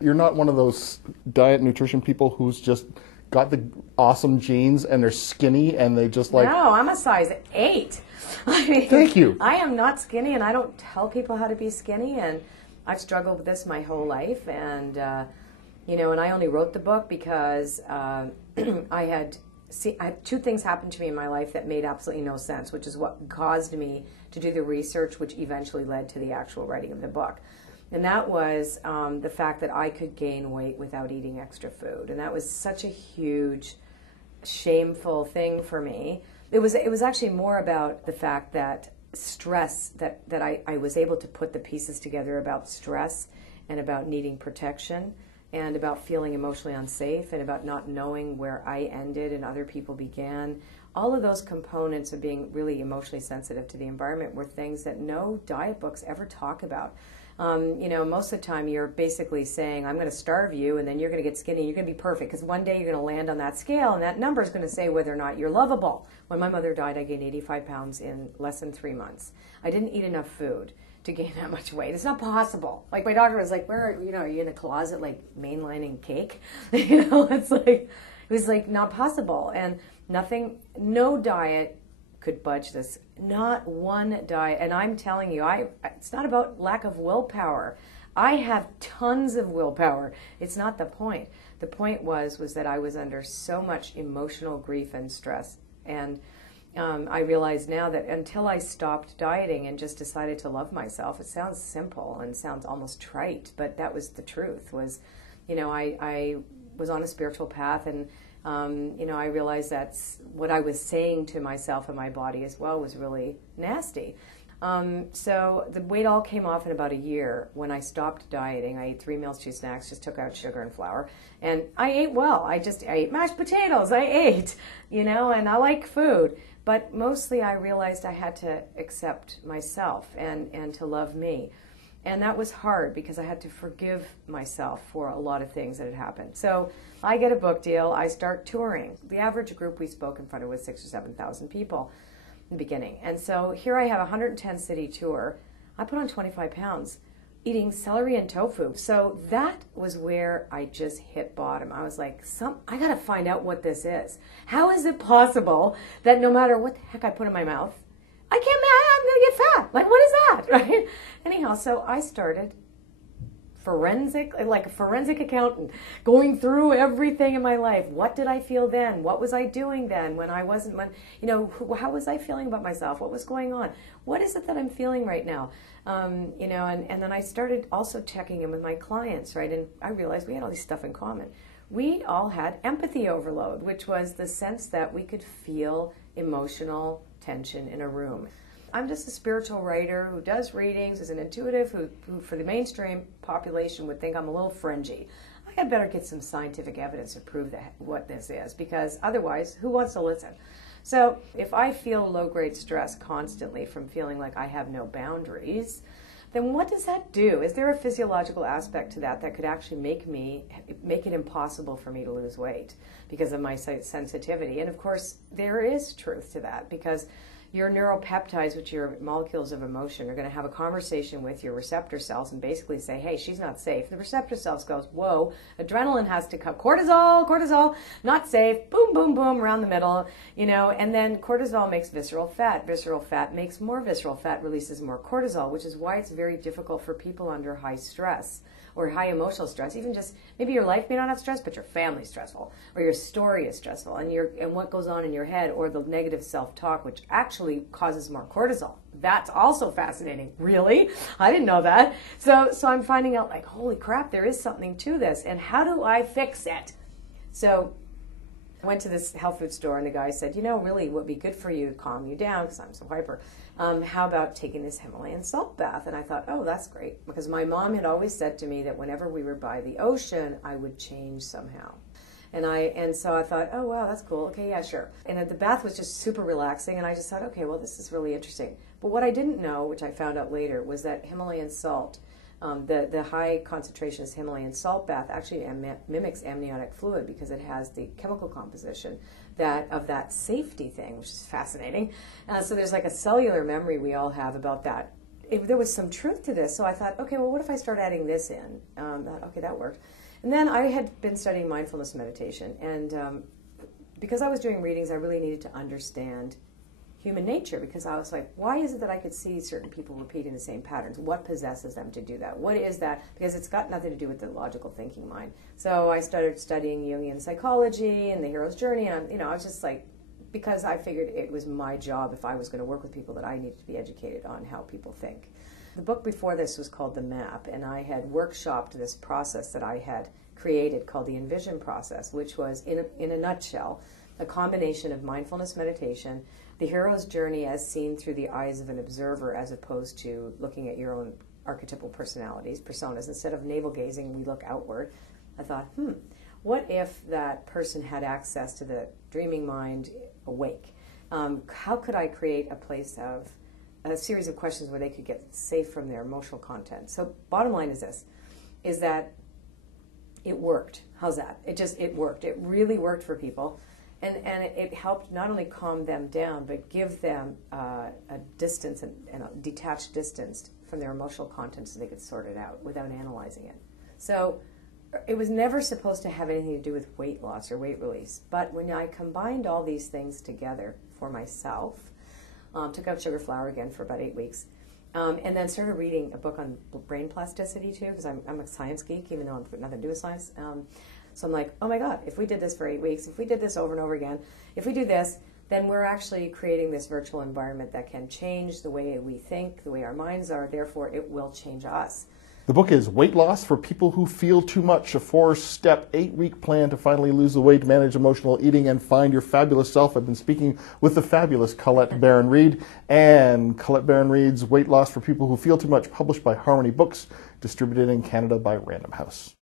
You're not one of those diet nutrition people who's just got the awesome genes and they're skinny and they just like... No, I'm a size 8. I mean, Thank you. I am not skinny, and I don't tell people how to be skinny, and I've struggled with this my whole life, and you know, and I only wrote the book because I had two things happen to me in my life that made absolutely no sense, which is what caused me to do the research, which eventually led to the actual writing of the book. And that was the fact that I could gain weight without eating extra food. And that was such a huge, shameful thing for me. It was actually more about the fact that stress, that I was able to put the pieces together about stress and about needing protection and about feeling emotionally unsafe and about not knowing where I ended and other people began. All of those components of being really emotionally sensitive to the environment were things that no diet books ever talk about. You know, most of the time you're basically saying, I'm going to starve you, and then you're going to get skinny, you're going to be perfect, because one day you're going to land on that scale, and that number is going to say whether or not you're lovable. When my mother died, I gained 85 pounds in less than 3 months. I didn't eat enough food to gain that much weight. It's not possible. Like, my doctor was like, where are you, are you in the closet, like, mainlining cake? You know, it was like not possible. And nothing, no diet could budge this. Not one diet. And I'm telling you, it's not about lack of willpower. I have tons of willpower. It's not the point. The point was that I was under so much emotional grief and stress. And I realize now that until I stopped dieting and just decided to love myself, it sounds simple and sounds almost trite, but that was the truth. Was, you know, I was on a spiritual path, and you know, I realized that's what I was saying to myself and my body as well was really nasty. So the weight all came off in about a year when I stopped dieting. I ate 3 meals, 2 snacks, just took out sugar and flour. And I ate well. I ate mashed potatoes. I ate, you know, and I like food. But mostly I realized I had to accept myself and to love me. And that was hard because I had to forgive myself for a lot of things that had happened. So I get a book deal. I start touring. The average group we spoke in front of was 6,000 or 7,000 people in the beginning. And so here I have a 110 city tour. I put on 25 pounds eating celery and tofu. So that was where I just hit bottom. I was like, I got to find out what this is. How is it possible that no matter what the heck I put in my mouth, I'm going to get fat? Like, what is that, right? Anyhow, so I started like a forensic accountant, going through everything in my life. What did I feel then? What was I doing then when you know, how was I feeling about myself? What was going on? What is it that I'm feeling right now? You know, and then I started also checking in with my clients, right? And I realized we had all this stuff in common. We all had empathy overload, which was the sense that we could feel emotional tension in a room. I'm just a spiritual writer who does readings, is an intuitive, who for the mainstream population would think I'm a little fringy. I had better get some scientific evidence to prove that what this is, because otherwise, who wants to listen? So if I feel low-grade stress constantly from feeling like I have no boundaries, then what does that do? Is there a physiological aspect to that could actually make it impossible for me to lose weight because of my sensitivity? And of course, there is truth to that, because your neuropeptides, which are your molecules of emotion, are going to have a conversation with your receptor cells and basically say, hey, she's not safe. The receptor cells goes, whoa, adrenaline has to come. Cortisol, not safe. Boom, boom, boom, around the middle, you know, and then cortisol makes visceral fat. Visceral fat makes more visceral fat, releases more cortisol, which is why it's very difficult for people under high stress or high emotional stress. Even just, maybe your life may not have stress, but your family's stressful, or your story is stressful, and what goes on in your head, or the negative self-talk, which actually causes more cortisol. That's also fascinating. Really? I didn't know that. So I'm finding out, like, holy crap, there is something to this, and how do I fix it? So I went to this health food store, and the guy said, you know, really what would be good for you to calm you down, because I'm so hyper, how about taking this Himalayan salt bath? And I thought, oh, that's great, because my mom had always said to me that whenever we were by the ocean, I would change somehow. And so I thought, oh, wow, that's cool. Okay, yeah, sure. And the bath was just super relaxing, and I just thought, okay, well, this is really interesting. But what I didn't know, which I found out later, was that Himalayan salt, the high concentration Himalayan salt bath actually mimics amniotic fluid, because it has the chemical composition of that safety thing, which is fascinating. So there's like a cellular memory we all have about that there was some truth to this. So I thought, okay, well, what if I start adding this in? Okay, that worked. And then I had been studying mindfulness meditation, and because I was doing readings, I really needed to understand human nature, because I was like, why is it that I could see certain people repeating the same patterns? What possesses them to do that? What is that? Because it's got nothing to do with the logical thinking mind. So I started studying Jungian psychology and the hero's journey, and I was just like, because I figured it was my job, if I was going to work with people, that I needed to be educated on how people think. The book before this was called The Map, and I had workshopped this process that I had created called the Envision process, which was, in a nutshell, a combination of mindfulness meditation, the hero's journey as seen through the eyes of an observer, as opposed to looking at your own archetypal personalities, personas. Instead of navel-gazing, we look outward. I thought, what if that person had access to the dreaming mind awake? How could I create a place of a series of questions where they could get safe from their emotional content? So bottom line is this, is that it worked. How's that? It worked. It really worked for people. And it helped not only calm them down, but give them a distance and a detached distance from their emotional content so they could sort it out without analyzing it. So it was never supposed to have anything to do with weight loss or weight release. But when I combined all these things together for myself, took out sugar flour again for about 8 weeks, and then started reading a book on brain plasticity too, because I'm a science geek, even though I'm nothing to do with science. So I'm like, oh my God, if we did this for 8 weeks, if we did this over and over again, if we do this, then we're actually creating this virtual environment that can change the way we think, the way our minds are. Therefore, it will change us. The book is Weight Loss for People Who Feel Too Much, a 4-step, 8-week plan to finally lose the weight, manage emotional eating, and find your fabulous self. I've been speaking with the fabulous Colette Baron-Reid, and Colette Baron-Reid's Weight Loss for People Who Feel Too Much, published by Harmony Books, distributed in Canada by Random House.